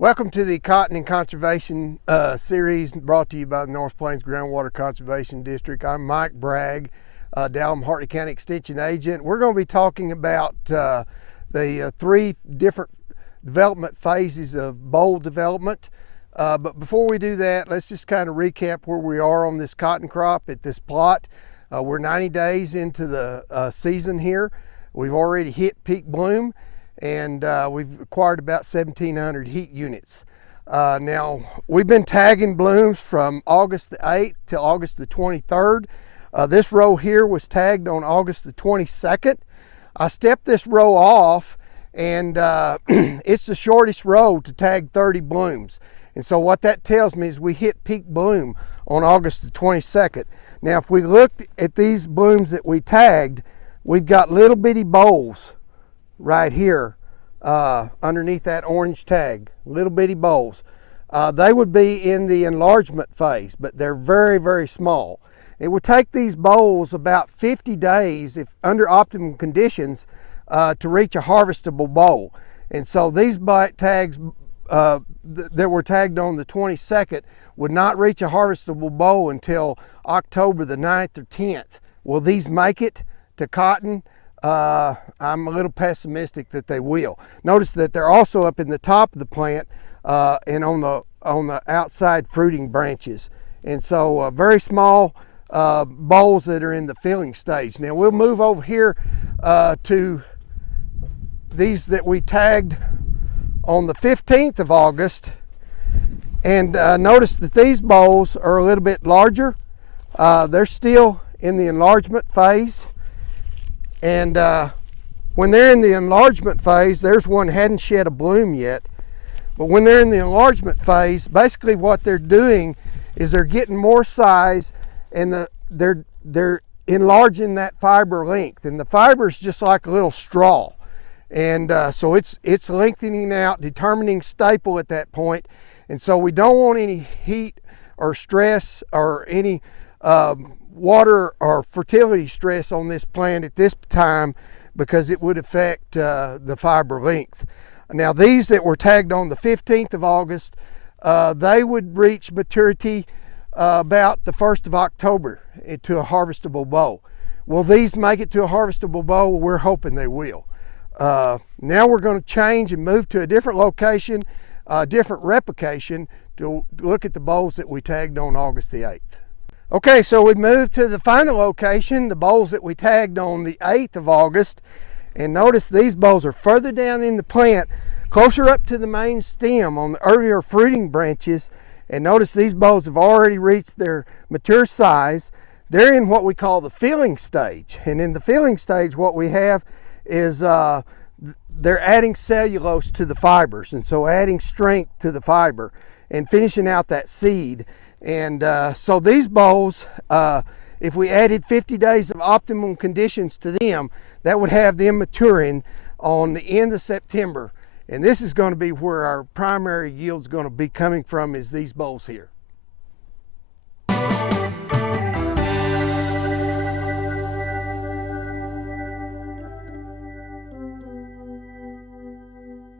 Welcome to the Cotton and Conservation series brought to you by the North Plains Groundwater Conservation District. I'm Mike Bragg, Dallam Hartley County Extension Agent. We're going to be talking about the three different development phases of bowl development. But before we do that, let's just kind of recap where we are on this cotton crop at this plot. We're 90 days into the season here. We've already hit peak bloom, and we've acquired about 1,700 heat units. Now, we've been tagging blooms from August the 8th to August the 23rd. This row here was tagged on August the 22nd. I stepped this row off, and it's the shortest row to tag 30 blooms. And so what that tells me is we hit peak bloom on August the 22nd. Now, if we look at these blooms that we tagged, we've got little bitty bowls right here underneath that orange tag, little bitty bowls. They would be in the enlargement phase, but they're very, very small. It would take these bowls about 50 days, if under optimum conditions, to reach a harvestable bowl. And so these tags that were tagged on the 22nd would not reach a harvestable bowl until October the 9th or 10th. Will these make it to cotton? I'm a little pessimistic that they will. Notice that they're also up in the top of the plant and on the outside fruiting branches. And so very small bowls that are in the filling stage. Now we'll move over here to these that we tagged on the 15th of August. And notice that these bowls are a little bit larger. They're still in the enlargement phase. And when they're in the enlargement phase, there's one hadn't shed a bloom yet. But when they're in the enlargement phase, basically what they're doing is they're getting more size, and they're enlarging that fiber length. And the fiber is just like a little straw. And so it's lengthening out, determining staple at that point. And so we don't want any heat or stress or any water or fertility stress on this plant at this time, because it would affect the fiber length. Now, these that were tagged on the 15th of August, they would reach maturity about the 1st of October to a harvestable bowl. Will these make it to a harvestable bowl? We're hoping they will. Now we're going to change and move to a different location, a different replication, to look at the bowls that we tagged on August the 8th. Okay, so we moved to the final location, the bowls that we tagged on the 8th of August. And notice these bowls are further down in the plant, closer up to the main stem on the earlier fruiting branches. And notice these bowls have already reached their mature size. They're in what we call the filling stage. And in the filling stage, what we have is they're adding cellulose to the fibers, and so adding strength to the fiber and finishing out that seed. And so these bowls, if we added 50 days of optimum conditions to them, that would have them maturing on the end of September. And this is going to be where our primary yield is going to be coming from, is these bowls here.